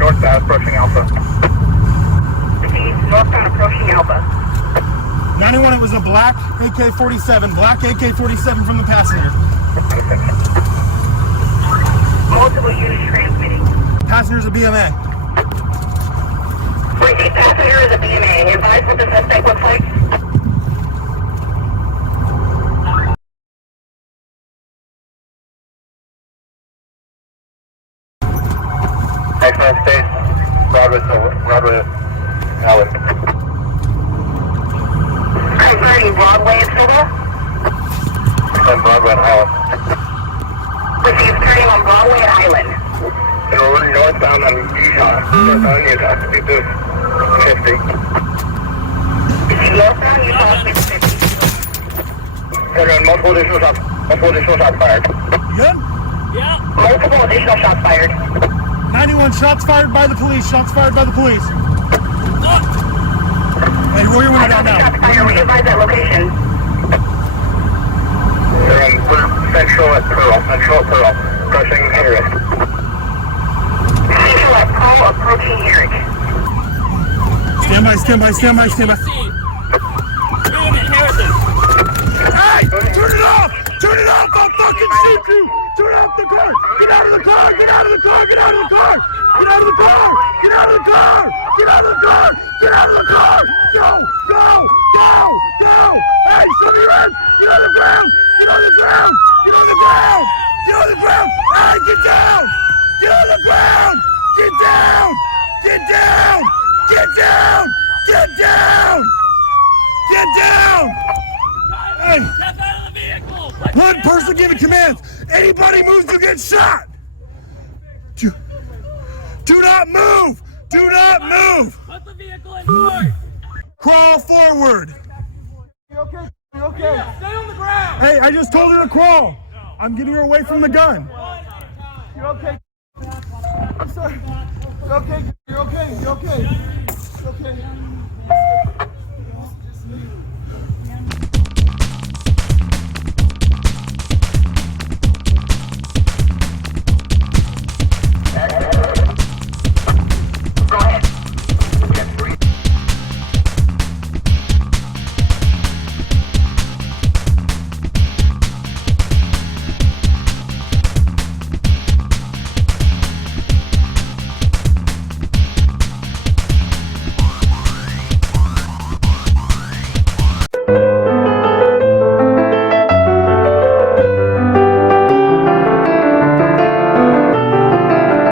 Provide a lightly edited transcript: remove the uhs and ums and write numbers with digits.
Northbound approaching Alpha. Northbound approaching Alpha. 91, it was a black AK-47. Black AK-47 from the passenger. Multiple units transmitting. Passenger's a BMA. Receive passenger is a BMA. Advise what the suspect looks like. Excellent state. Broadway, Allen. Converting Broadway and Silva. And Broadway and Allen. Receive turning on Broadway and Island. And we're running northbound on Utah. Northbound Utah. Speed to 50. Receive northbound Utah 650. And then multiple additional shots fired. You good? Multiple additional shots fired. 91, shots fired by the police. Shots fired by the police. Hey, where you want to go now? Shots fired. We advise that location. And we're central at Pearl. Approaching Henry. Central at Pearl approaching Eric. Stand by. Hey! Turn it off! I'll fucking shoot you! Turn off the car! Get out of the car! Get out of the car! Get out of the car! Get out of the car! Get out of the car! Get out of the car! Get out of the car! Go! Hey, show me your hands! Get on the ground! Get on the ground! Hey, get down! Get on the ground! Get down! Hey! One person giving commands. Anybody moves to get shot. Do not move. Put the vehicle in court. Crawl forward. You okay? Yeah, stay on the ground. Hey, I just told her to crawl. I'm getting her away from the gun. You're okay. I'm sorry. You're okay.